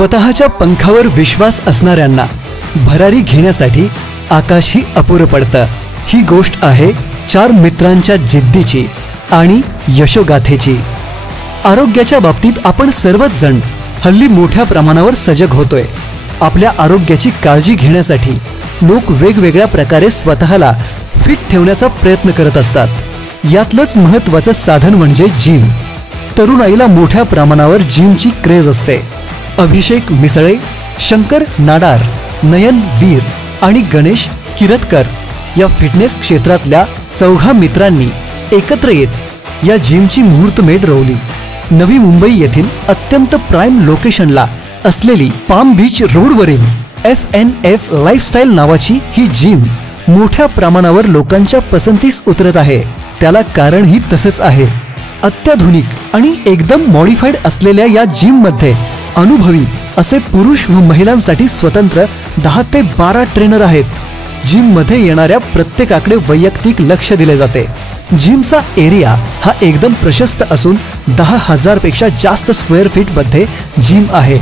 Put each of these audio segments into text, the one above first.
स्वतःच्या पंखावर विश्वास असणाऱ्यांना भरारी घेण्यासाठी आकाशही अपुरं पडतं। ही गोष्ट आहे 4 मित्रांच्या जिद्दीची आणि यशोगाथेची। आरोग्याच्या बाबतीत आपण सर्वच जण हल्ली मोठ्या प्रमाणावर सजग होतोय। आपल्या आरोग्याची काळजी घेण्यासाठी लोक वेगवेगळ्या प्रकारे स्वतःला फिट ठेवण्याचा प्रयत्न करत असतात। यातलंच महत्त्वाचं साधन म्हणजे जिम। तरुणाईला मोठ्या प्रमाणावर जिमची क्रेज असते। अभिषेक मिसळे, शंकर नाडार, नयन वीर आणि गणेश किरतकर या फिटनेस क्षेत्रातल्या 4 मित्रांनी एकत्र येत या जिमची मुहूर्तमेढ रोवली। नवी मुंबई येथील अत्यंत प्राइम लोकेशनला असलेली पाम बीच रोडवरील FNF लाइफस्टाइल नावाची ही जिम मोठ्या प्रमाणावर लोकांच्या पसंतीस उतरत आहे। त्याला कारणही तसेच आहे। अत्याधुनिक आणि एकदम मॉडिफाईड असलेल्या या जिम मध्ये अनुभवी असे पुरुष व महिलांसाठी स्वतंत्र 10 ते 12 ट्रेनर आहेत। जिम मध्ये येणाऱ्या प्रत्येकाकडे वैयक्तिक लक्ष दिले जाते। जिमचा एरिया हा एकदम प्रशस्त असून 10,000 पेक्षा जास्त स्क्वेअर फीट मध्ये जिम आहे।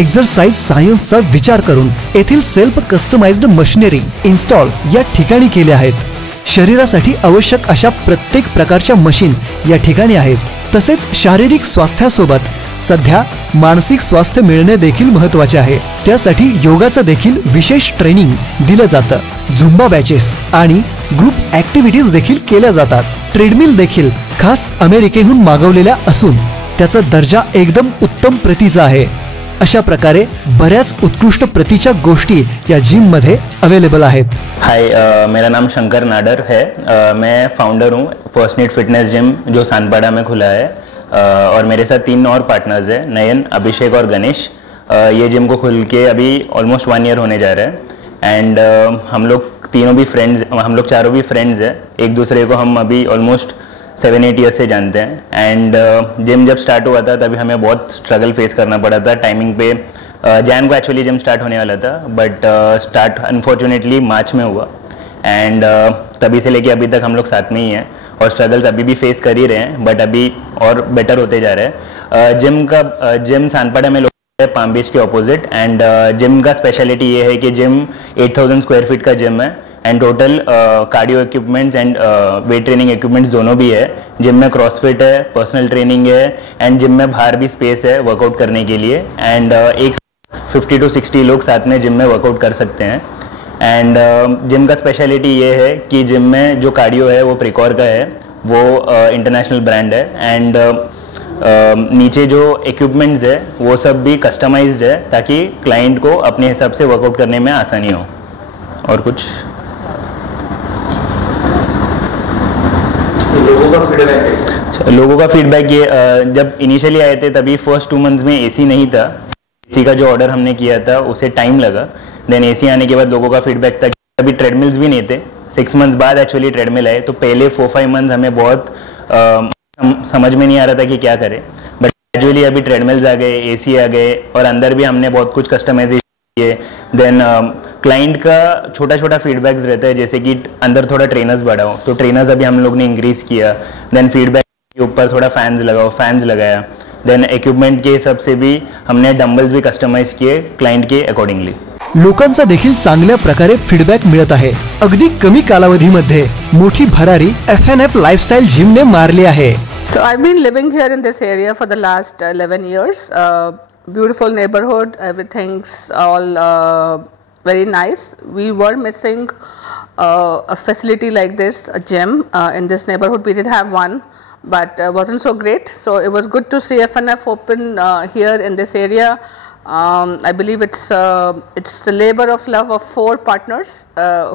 एक्सरसाइज सायन्सचा विचार करून येथील सेल्फ कस्टमाइज्ड मशिनरी इन्स्टॉल या ठिकाणी केले आहेत। शरीरासाठी आवश्यक अशा प्रत्येक प्रकारच्या मशीन या ठिकाणी आहेत। तसेच शारीरिक स्वास्थ्यासोबत सध्या मानसिक स्वास्थ्य मिळणे देखील महत्त्वाचे आहे। त्यासाठी योगाचं देखील विशेष ट्रेनिंग दिलं जातं। झुंबा बॅचेस आणि ग्रुप ऍक्टिव्हिटीज देखील केल्या जातात। ट्रेडमिल देखील खास अमेरिकेहून मागवलेल्या असून त्याचा दर्जा एकदम उत्तम प्रतीचा आहे। अशा प्रकारे बऱ्याच उत्कृष्ट प्रतीच्या गोष्टी या जिम मध्ये अवेलेबल आहेत। हाय, मेरा नाम शंकर नाडर है। मैं फाउंडर हूँ फर्स्ट नीड फिटनेस जिम जो सानपाड़ा में खुला है। और मेरे साथ 3 और पार्टनर्स हैं, नयन, अभिषेक और गणेश। ये जिम को खुल के अभी ऑलमोस्ट 1 ईयर होने जा रहा है। एंड हम लोग तीनों भी फ्रेंड्स, हम लोग चारों भी फ्रेंड्स हैं। एक दूसरे को हम अभी ऑलमोस्ट 7-8 ईयर्स से जानते हैं। एंड जिम जब स्टार्ट हुआ था तभी हमें बहुत स्ट्रगल फेस करना पड़ा था टाइमिंग पे। जैन को एक्चुअली जिम स्टार्ट होने वाला था, बट स्टार्ट अनफॉर्चुनेटली मार्च में हुआ। एंड तभी से लेके अभी तक हम लोग साथ में ही हैं और स्ट्रगल्स अभी भी फेस कर ही रहे हैं, बट अभी और बेटर होते जा रहे हैं। जिम सानपाड़ा में है, पाम बीच के ऑपोजिट। एंड जिम का स्पेशलिटी ये है कि जिम 8,000 स्क्वायर फीट का जिम है। And total cardio equipments and weight training equipments दोनों भी है। जिम में क्रॉसफिट है, पर्सनल ट्रेनिंग है, एंड जिम में बाहर भी स्पेस है वर्कआउट करने के लिए। एंड एक 50 to 60 लोग साथ में जिम में वर्कआउट कर सकते हैं। एंड जिम का स्पेशलिटी ये है कि जिम में जो कार्डियो है वो प्रिकॉर का है, वो इंटरनेशनल ब्रांड है। एंड नीचे जो इक्विपमेंट्स है वो सब भी कस्टमाइज्ड है ताकि क्लाइंट को अपने हिसाब से वर्कआउट करने में आसानी हो। और कुछ लोगों का फीडबैक ये, जब इनिशियली आए थे तभी फर्स्ट 2 मंथ्स में एसी नहीं था। एसी का जो ऑर्डर हमने किया था उसे टाइम लगा। देन एसी आने के बाद लोगों का फीडबैक था कि अभी ट्रेडमिल्स भी नहीं थे। 6 मंथ्स बाद एक्चुअली ट्रेडमिल आए। तो पहले 4-5 मंथ्स हमें बहुत समझ में नहीं आ रहा था कि क्या करें, बट ग्रेजुअली अभी ट्रेडमिल्स आ गए, एसी आ गए और अंदर भी हमने बहुत कुछ कस्टमाइजेशन किए। देन क्लाइंट का छोटा छोटा फीडबैक्स रहता है, जैसे कि अंदर थोड़ा ट्रेनर्स बढ़ाओ, तो ट्रेनर्स अभी हम लोग ने इंक्रीज किया। देन फीडबैक के ऊपर थोड़ा फैंस लगाओ, फैंस लगाया। देन इक्विपमेंट के हिसाब से भी हमने डंबल्स भी कस्टमाइज किए क्लाइंट के अकॉर्डिंगली। लोकांचा देखील चांगल्या प्रकारे फीडबॅक मिळत आहे। अगदी कमी कालावधीमध्ये मोठी भरारी FNF लाइफस्टाइल जिम ने मारली आहे। So I've been living here in this area for the last 11 years. Beautiful neighborhood, everything's all very nice. We were missing a facility like this, a gym in this neighborhood. We did have one, but wasn't so great. So it was good to see FNF open here in this area. I believe it's the labor of love of 4 partners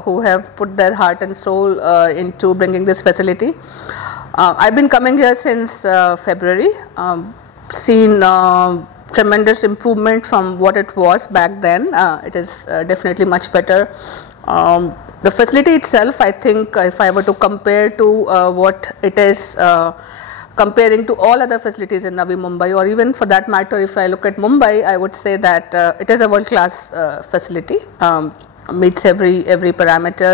who have put their heart and soul into bringing this facility. I've been coming here since February, seen tremendous improvement from what it was back then. It is definitely much better. The facility itself, I think if I were to compare to what it is comparing to all other facilities in Navi Mumbai, or even for that matter if I look at Mumbai, I would say that it is a world class facility, meets every parameter.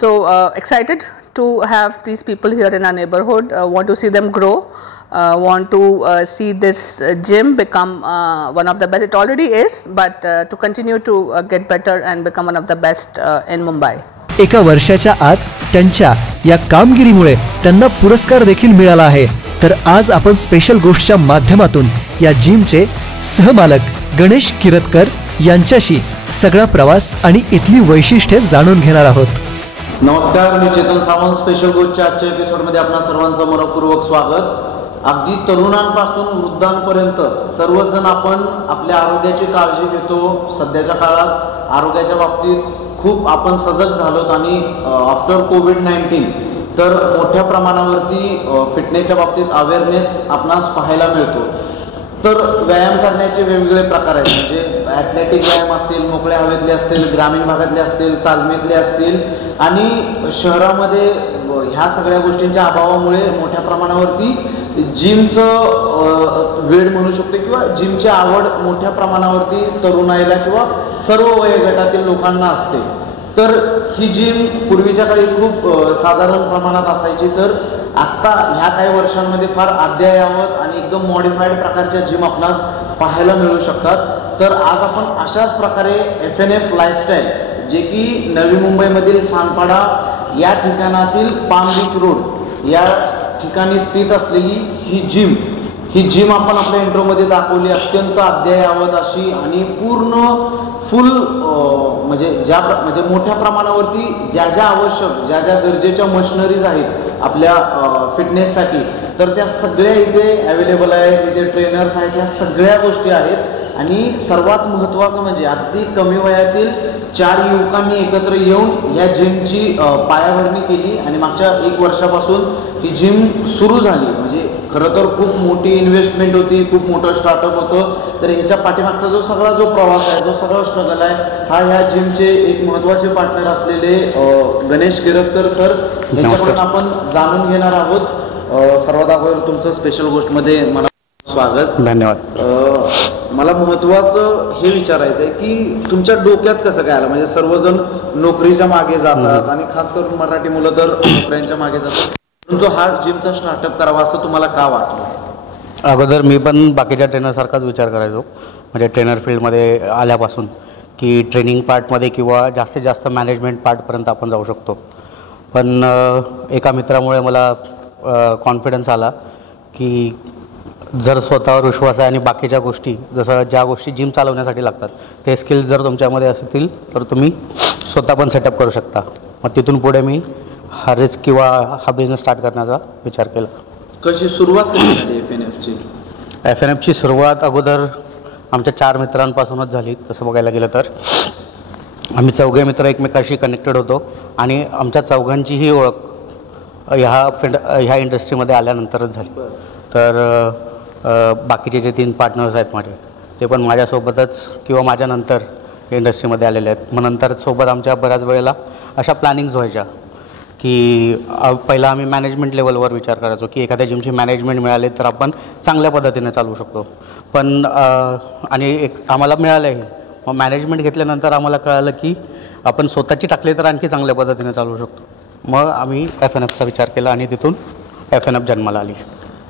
So excited to have these people here in our neighborhood, want to see them grow want to see this gym become one of the best. It already is, but to continue to get better and become one of the best in Mumbai. एका वर्षाच्या आत त्यांच्या या कामगिरीमुळे त्यांना पुरस्कार देखील मिळाला आहे. तर आज आपण स्पेशल गोष्टच्या माध्यमातून या जिमचे सहमालक गणेश किरतकर यांच्याशी सगळा प्रवास आणि इथली वैशिष्ट्ये जाणून घेणार आहोत. नमस्कार, मी चेतन सावंत. स्पेशल गोष्टच्या आजच्या एपिसोडमध्ये आपणा सर्वांचं मनपूर्वक स्वागत. अगदी तरुणांपासून वृद्धांपर्यंत सर्वजण आपण आपल्या आरोग्याची काळजी घेतो. सध्याच्या काळात आरोग्याच्या बाबतीत खूप आपण सजग झालोत आणि आफ्टर कोविड-19 तर मोठ्या प्रमाणावरती फिटनेसच्या बाबतीत अवेअरनेस आपणास पाहायला मिळतो. तर व्यायाम करण्याचे वेगवेगळे प्रकार आहेत. म्हणजे ॲथलेटिक व्यायाम असतील, मोकळ्या हवेतले असतील, ग्रामीण भागातले असतील, तालमीतले असतील आणि शहरामध्ये ह्या सगळ्या गोष्टींच्या अभावामुळे मोठ्या प्रमाणावरती जिमचं वेळ म्हणू शकतो किंवा जिमची आवड मोठ्या प्रमाणावरती तरुणाईला किंवा सर्व वयोगटातील लोकांना असते. तर ही जिम पूर्वीच्या काळी खूप साधारण प्रमाणात असायची, तर आत्ता ह्या काही वर्षांमध्ये फार अद्ययावत आणि एकदम मॉडिफाईड प्रकारच्या जिम आपणास पाहायला मिळू शकतात. तर आज आपण अशाच प्रकारे FNF लाईफस्टाईल, जे की नवी मुंबईमधील सानपाडा या ठिकाणातील पाम बीच रोड या ठिकाणी स्थित असलेली ही जिम आपण आपल्या इंट्रोमध्ये दाखवली. अत्यंत अद्ययावत अशी आणि पूर्ण फुल म्हणजे मोठ्या प्रमाणावरती ज्या ज्या आवश्यक ज्या ज्या गरजेच्या मशिनरीज आहेत आपल्या फिटनेससाठी, तर त्या सगळ्या इथे अवेलेबल आहेत. इथे ट्रेनर्स आहेत, ह्या सगळ्या गोष्टी आहेत. आणि सर्वात महत्त्वाचं म्हणजे अगदी कमी वयातील 4 युवकांनी एकत्र येऊन या जिमची पायाभरणी केली आणि मागच्या 1 वर्षापासून ही जिम सुरू झाली. म्हणजे खरं तर खूप मोठी इन्व्हेस्टमेंट होती, खूप मोठं स्टार्टअप होतं. तर ह्याच्या पाठीमागचा जो प्रवास आहे, जो सगळा स्ट्रगल आहे, हा ह्या जिमचे एक महत्त्वाचे पार्टनर असलेले गणेश किरतकर सर यांच्याकडून आपण जाणून घेणार आहोत. सर्वात अगोदर तुमचं स्पेशल गोष्टमध्ये मला स्वागत. धन्यवाद. मला महत्त्वाचं हे विचारायचं आहे की तुमच्या डोक्यात कसं काय आलं. म्हणजे सर्वजण नोकरीच्या मागे जातात आणि खास करून मराठी मुलं तर नोकऱ्यांच्या मागे जातात, परंतु हा जिमचा स्टार्टअप करावा असं तुम्हाला का वाटलं? अगोदर मी पण बाकीच्या ट्रेनरसारखाच विचार करायचो. म्हणजे ट्रेनर फील्डमध्ये आल्यापासून की ट्रेनिंग पार्टमध्ये किंवा जास्तीत जास्त मॅनेजमेंट पार्टपर्यंत आपण जाऊ शकतो. पण एका मित्रामुळे मला कॉन्फिडन्स आला की जर स्वतःवर विश्वास आहे आणि बाकीच्या गोष्टी जसं ज्या गोष्टी जिम चालवण्यासाठी लागतात ते स्किल्स जर तुमच्यामध्ये असतील तर तुम्ही स्वतः पण सेटअप करू शकता. मग तिथून पुढे मी हा रिस्क किंवा हा बिझनेस स्टार्ट करण्याचा विचार केला. कशी सुरुवात कशी झाली FNFची? FNFची सुरुवात अगोदर आमच्या 4 मित्रांपासूनच झाली. तसं बघायला गेलं तर आम्ही 4 मित्र एकमेकाशी कनेक्टेड होतो आणि आमच्या 4घांचीही ओळख ह्या इंडस्ट्रीमध्ये आल्यानंतरच झाली. तर बाकीचे जे 3 पार्टनर्स आहेत माझे, ते पण माझ्यासोबतच किंवा माझ्यानंतर इंडस्ट्रीमध्ये आलेले आहेत. मग नंतर सोबत आमच्या बऱ्याच वेळेला अशा प्लॅनिंग्स व्हायच्या की पहिला आम्ही मॅनेजमेंट लेवलवर विचार करायचो की एखाद्या जिमची मॅनेजमेंट मिळाली तर आपण चांगल्या पद्धतीने चालवू शकतो. पण आणि आम्हाला मिळालंही. मग मॅनेजमेंट घेतल्यानंतर आम्हाला कळालं की आपण स्वतःची टाकली तर आणखी चांगल्या पद्धतीने चालवू शकतो. मग आम्ही FNFचा विचार केला आणि तिथून FNF जन्माला आली.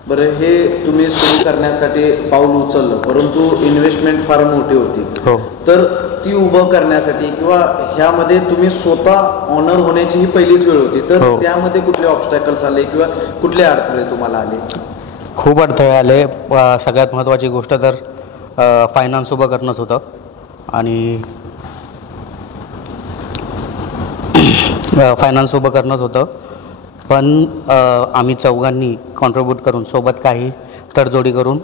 बरं, हे तुम्ही सुरू करण्यासाठी पाऊल उचललं, परंतु इन्व्हेस्टमेंट फार मोठी होती. हो. तर ती उभं करण्यासाठी किंवा ह्यामध्ये तुम्ही स्वतः ऑनर होण्याची ही पहिलीच वेळ होती, तर त्यामध्ये कुठले ऑब्स्टॅकल्स आले किंवा कुठले अडथळे तुम्हाला आले? खूप अडथळे आले. सगळ्यात महत्त्वाची गोष्ट तर फायनान्स उभं करणंच होतं. आणि फायनान्स उभं करणंच होतं. पण आम्ही 4घांनी कॉन्ट्रीब्यूट करून सोबत काही तडजोडी करून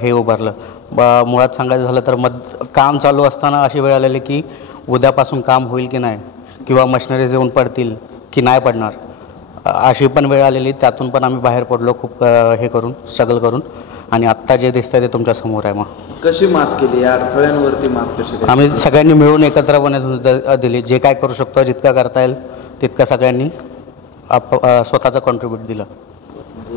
हे उभारलं. मुळात सांगायचं झालं तर काम चालू असताना अशी वेळ आलेली की उद्यापासून काम होईल की नाही किंवा मशिनरीज येऊन पडतील की नाही पडणार, अशी पण वेळ आलेली. त्यातून पण आम्ही बाहेर पडलो खूप हे करून, स्ट्रगल करून. आणि आत्ता जे दिसतंय ते तुमच्यासमोर आहे. मग कशी मात केली या अडथळ्यांवरती? मात कशी? आम्ही सगळ्यांनी मिळून एकत्रपणे दिली. जे काय करू शकतो, जितकं करता येईल तितकं सगळ्यांनी स्वतःचं कॉन्ट्रीब्यूट दिलं.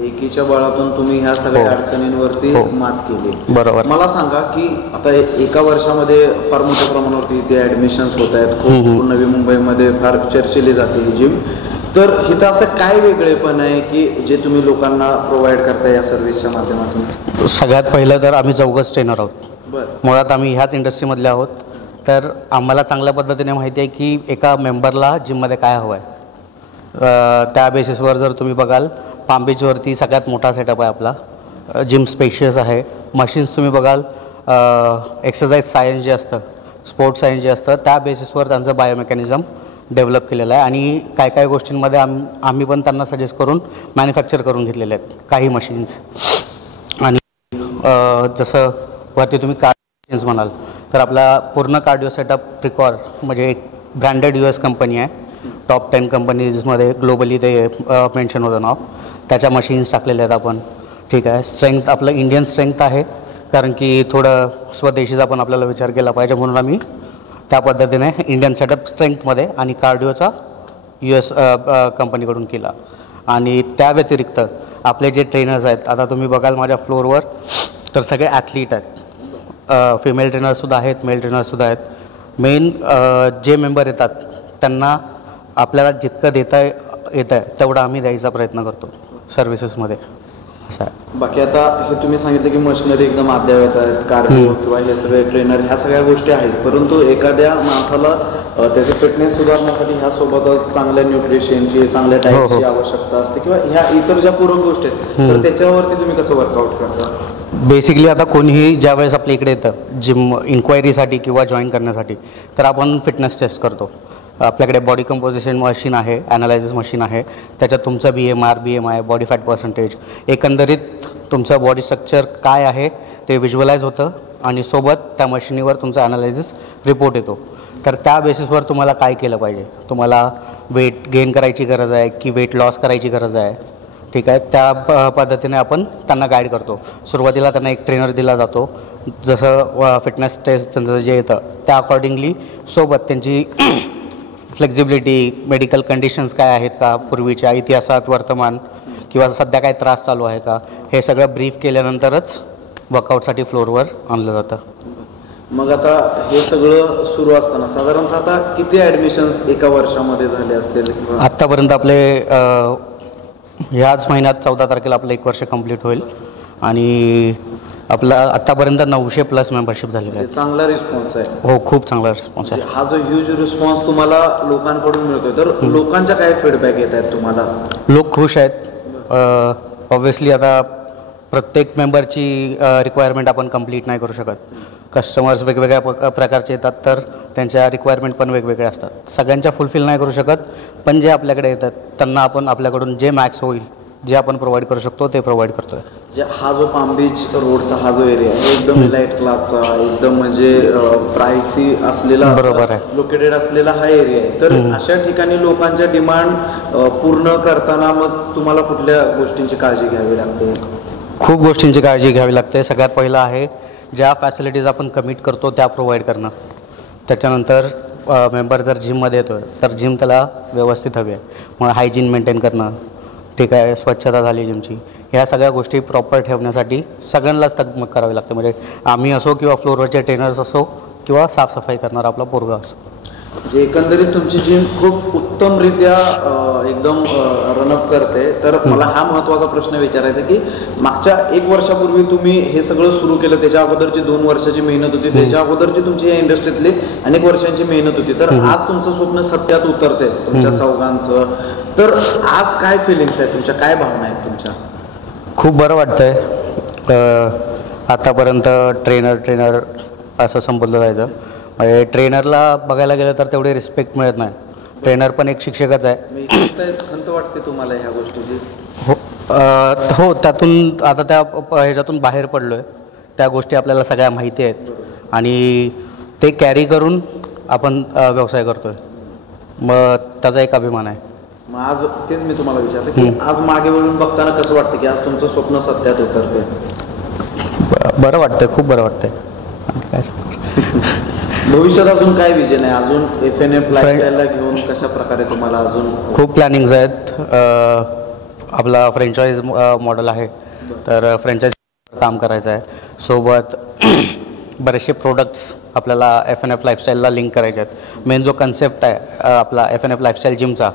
एकीच्या बळातून तुम्ही ह्या सगळ्या अडचणींवरती मात केली. बरोबर. मला सांगा की आता एका वर्षामध्ये फार मोठ्या प्रमाणावरती इथे ॲडमिशन्स होत आहेत. खूप नवी मुंबईमध्ये फार चर्चेली जाते ही जिम. तर इथं असं काय वेगळेपण आहे की जे तुम्ही लोकांना प्रोव्हाइड करता या सर्व्हिसच्या माध्यमातून? सगळ्यात पहिलं तर आम्ही चौघच ट्रेनर आहोत. बरं. मुळात आम्ही ह्याच इंडस्ट्रीमधले आहोत, तर आम्हाला चांगल्या पद्धतीने माहिती आहे की एका मेंबरला जिममध्ये काय हवं आहे. त्या बेसिसवर जर तुम्ही बघाल, पाम बीचवरती सगळ्यात मोठा सेटअप आहे आपला. जिम स्पेशियस आहे. मशीन्स तुम्ही बघाल, एक्सरसाइज सायन्स जे असतं, स्पोर्ट्स सायन्स जे असतं, त्या बेसिसवर त्यांचं बायोमेकॅनिझम डेव्हलप केलेलं आहे. आणि काय काय गोष्टींमध्ये आम्ही पण त्यांना सजेस्ट करून मॅन्युफॅक्चर करून घेतलेले आहेत काही मशीन्स. आणि जसं वरती तुम्ही कार्डिओ म्हणाल, तर आपला पूर्ण कार्डिओ सेटअप प्रिकॉर म्हणजे एक ब्रँडेड US कंपनी आहे. टॉप 10 कंपनीजमध्ये ग्लोबली ते मेन्शन होतं नाव. त्याच्या मशीन्स टाकलेल्या आहेत आपण. ठीक आहे. स्ट्रेंथ आपलं इंडियन स्ट्रेंथ आहे, कारण की थोडं स्वदेशीचा पण आपल्याला विचार केला पाहिजे, म्हणून आम्ही त्या पद्धतीने इंडियन सेटअप स्ट्रेंथमध्ये आणि कार्डिओचा US कंपनीकडून केला. आणि त्या व्यतिरिक्त आपले जे ट्रेनर्स आहेत, आता तुम्ही बघाल माझ्या फ्लोअरवर, तर सगळे ॲथलीट आहेत. फिमेल ट्रेनरसुद्धा आहेत, मेल ट्रेनरसुद्धा आहेत. मेन जे मेंबर येतात त्यांना आपल्याला जितकं देता येतं आहे तेवढं आम्ही द्यायचा प्रयत्न करतो सर्व्हिसेसमध्ये, असं आहे. बाकी आता हे तुम्ही सांगितलं की मशिनरी एकदम अद्ययावत आहेत, कार्डिओ किंवा हे सगळे ट्रेनर, ह्या सगळ्या गोष्टी आहेत, परंतु एखाद्या माणसाला त्याचे फिटनेस सुधारण्यासाठी ह्यासोबतच चांगल्या न्यूट्रिशनची, चांगल्या डाएटची आवश्यकता असते किंवा ह्या इतर ज्या पूरक गोष्टी आहेत, तर त्याच्यावरती तुम्ही कसं वर्कआउट करता? बेसिकली आता कोणीही ज्यावेळेस आपल्या इकडे येतं जिम इन्क्वायरीसाठी किंवा जॉईन करण्यासाठी, तर आपण फिटनेस टेस्ट करतो. आपल्याकडे बॉडी कंपोजिशन मशीन आहे, ॲनालायसिस मशीन आहे. त्याच्यात तुमचं BMR, BMI, body fat percentage, एकंदरीत तुमचं बॉडी स्ट्रक्चर काय आहे ते व्हिज्युअलाइज होतं आणि सोबत त्या मशीनीवर तुमचं ॲनालायसिस रिपोर्ट येतो. तर त्या बेसिसवर तुम्हाला काय केलं पाहिजे, तुम्हाला वेट गेन करायची गरज आहे की वेट लॉस करायची गरज आहे. ठीक आहे. त्या पद्धतीने आपण त्यांना गाईड करतो. सुरुवातीला त्यांना एक ट्रेनर दिला जातो, जसं फिटनेस टेस्ट त्यांचं जे येतं त्या अकॉर्डिंगली, सोबत त्यांची फ्लेक्झिबिलिटी, मेडिकल कंडिशन्स काय आहेत का, पूर्वीच्या इतिहासात, वर्तमान किंवा सध्या काय त्रास चालू आहे का, हे सगळं ब्रीफ केल्यानंतरच वर्कआउटसाठी फ्लोअरवर आणलं जातं. मग आता हे सगळं सुरू असताना साधारणतः आता किती ॲडमिशन्स एका वर्षामध्ये झाले असतील? आत्तापर्यंत आपले ह्याच महिन्यात 14 तारखेला आपलं 1 वर्ष कंप्लीट होईल आणि आपला आत्तापर्यंत 900+ मेंबरशिप झालेली आहे. चांगला रिस्पॉन्स आहे. हो, खूप चांगला रिस्पॉन्स आहे. हा जो ह्यूज रिस्पॉन्स तुम्हाला लोकांकडून मिळतोय, तर लोकांच्या काय फीडबॅक येत आहेत तुम्हाला? लोक खुश आहेत. ऑब्व्हियसली आता प्रत्येक मेंबरची रिक्वायरमेंट आपण कंप्लीट नाही करू शकत. कस्टमर्स वेगवेगळ्या प्रकारचे येतात, तर त्यांच्या रिक्वायरमेंट पण वेगवेगळ्या असतात. सगळ्यांच्या फुलफिल नाही करू शकत, पण जे आपल्याकडे येतात त्यांना आपण आपल्याकडून जे मॅक्स होईल, जे आपण प्रोव्हाइड करू शकतो ते प्रोव्हाइड करतोय. हा जो पाम बीच रोडचा हा जो एरिया आहे, एकदम लाईट क्लासचा, एकदम म्हणजे प्रायसी असलेला, बरोबर आहे, लोकेटेड असलेला हा एरिया आहे. तर अशा ठिकाणी लोकांच्या डिमांड पूर्ण करताना मग तुम्हाला कुठल्या गोष्टींची काळजी घ्यावी लागते? खूप गोष्टींची काळजी घ्यावी लागते. सगळ्यात पहिलं आहे, ज्या फॅसिलिटीज आपण कमिट करतो त्या प्रोव्हाइड करणं. त्याच्यानंतर मेंबर जर जिममध्ये येतो आहे तर जिम त्याला व्यवस्थित हवी आहे, मग हायजीन मेंटेन करणं. ठीक आहे. स्वच्छता झाली जिमची, ह्या सगळ्या गोष्टी प्रॉपर ठेवण्यासाठी सगळ्यांनाच तगमग करावी लागते. म्हणजे आम्ही असो किंवा फ्लोअरवरचे ट्रेनर्स असो किंवा साफसफाई करणारा आपला पोरगा असो. म्हणजे एकंदरीत तुमची जिम खूप उत्तमरित्या एकदम रनअप करते. तर मला हा महत्त्वाचा प्रश्न विचारायचा की मागच्या 1 वर्षापूर्वी तुम्ही हे सगळं सुरू केलं, त्याच्या अगोदरची 2 वर्षाची मेहनत होती, त्याच्या अगोदरची तुमची या इंडस्ट्रीतली अनेक वर्षांची मेहनत होती, तर आज तुमचं स्वप्न सत्यात उतरते तुमच्या चौघांचं. तर आज काय फिलिंग्स आहेत तुमच्या, काय भावना आहेत तुमच्या? खूप बरं वाटतंय. आतापर्यंत ट्रेनर असं संबोधलं जायचं. म्हणजे ट्रेनरला बघायला गेलं तर तेवढी रिस्पेक्ट मिळत नाही. ट्रेनर पण एक शिक्षकच आहे. खंत वाटते तुम्हाला ह्या गोष्टीची? हो, त्यातून आता त्या ह्याच्यातून बाहेर पडलो आहे. त्या गोष्टी आपल्याला सगळ्या माहिती आहेत आणि ते कॅरी करून आपण व्यवसाय करतो आहे. मग त्याचा एक अभिमान आहे. मग आज तेच मी तुम्हाला विचारलं की आज मागे वळून बघताना कसं वाटतं की आज तुमचं स्वप्न सत्यात उतरते? बरं वाटतंय, खूप बरं वाटतंय. भविष्यात अजून काय विजन आहे? अजून FNF लाईफस्टाईलला घेऊन कशा प्रकारे तुम्हाला अजून? खूप प्लॅनिंग्स आहेत. आपला फ्रँचाईज मॉडेल आहे, तर फ्रँचाईज काम करायचं आहे. सोबत बरेचसे प्रोडक्ट्स आपल्याला FNF लाईफस्टाईलला लिंक करायचे आहेत. मेन जो कन्सेप्ट आहे आपला FNF लाईफस्टाईल जिमचा,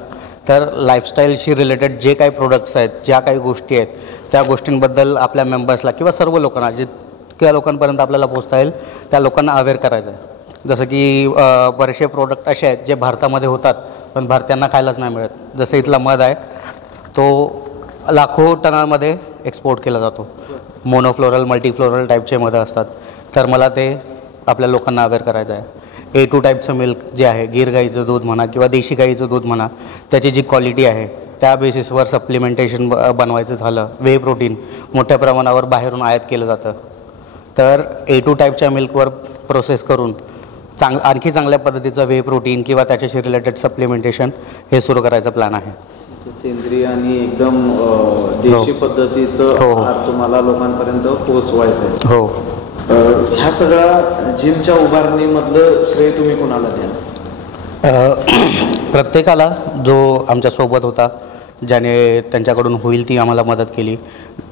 तर लाईफस्टाईलशी रिलेटेड जे काही प्रोडक्ट्स आहेत, ज्या काही गोष्टी आहेत, त्या गोष्टींबद्दल आपल्या मेंबर्सला किंवा सर्व लोकांना, जितक्या लोकांपर्यंत आपल्याला पोचता येईल त्या लोकांना अवेअर करायचं आहे. जसं की बरेचसे प्रोडक्ट असे आहेत जे भारतामध्ये होतात पण भारतीयांना खायलाच नाही मिळत. जसं इथला मध आहे, तो लाखो टनांमध्ये एक्सपोर्ट केला जातो. मोनोफ्लोरल, मल्टीफ्लोरल टाईपचे मध असतात. तर मला ते आपल्या लोकांना अवेअर करायचं आहे. A2 टाईपचं मिल्क जे आहे, गीर गाईचं दूध म्हणा किंवा देशी गाईचं दूध म्हणा, त्याची जी क्वालिटी आहे त्या बेसिसवर सप्लिमेंटेशन बनवायचं झालं, वे प्रोटीन मोठ्या प्रमाणावर बाहेरून आयात केलं जातं. तर A2 टाईपच्या मिल्कवर प्रोसेस करून आणखी चांगल्या पद्धतीचं वे प्रोटीन किंवा त्याच्याशी रिलेटेड सप्लिमेंटेशन हे सुरू करायचा प्लॅन आहे. सेंद्रिय आणि एकदम देशी पद्धतीचं आहार तुम्हाला लोकांपर्यंत पोहोचवायचं आहे. हो. ह्या सगळ्या जिमच्या उभारणीमधलं श्रेय तुम्ही कोणाला द्याल? प्रत्येकाला जो आमच्यासोबत होता, ज्याने त्यांच्याकडून होईल ती आम्हाला मदत केली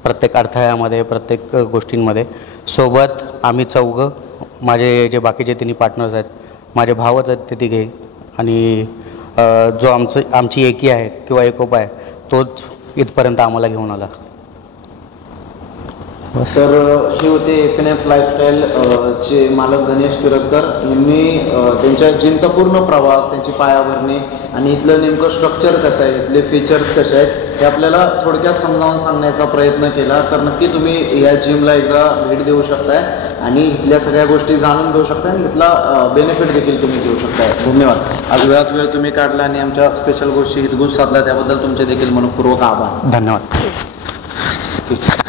प्रत्येक अडथळ्यामध्ये, प्रत्येक गोष्टींमध्ये. सोबत आम्ही चौघं, माझे जे बाकीचे तिन्ही पार्टनर्स आहेत, माझे भावच आहेत ते तिघे, आणि जो आमची एकी आहे किंवा एकोपा आहे तोच इथपर्यंत आम्हाला घेऊन आला. तर हे होते FNF लाईफस्टाईल चे मालक गणेश किरतकर यांनी त्यांच्या जिमचा पूर्ण प्रवास, त्यांची पायाभरणी आणि इथलं नेमकं स्ट्रक्चर कसं आहे, इथले फीचर्स कसे आहेत हे आपल्याला थोडक्यात समजावून सांगण्याचा प्रयत्न केला. तर नक्की तुम्ही या जिमला एकदा भेट देऊ शकताय आणि इथल्या सगळ्या गोष्टी जाणून घेऊ शकताय आणि इथला बेनिफिट देखील तुम्ही घेऊ शकताय. धन्यवाद. आज वेळात वेळ तुम्ही काढला आणि आमच्या स्पेशल गोष्टी हितगुज साधला, त्याबद्दल तुमचे देखील मनपूर्वक आभार. धन्यवाद. ठीक.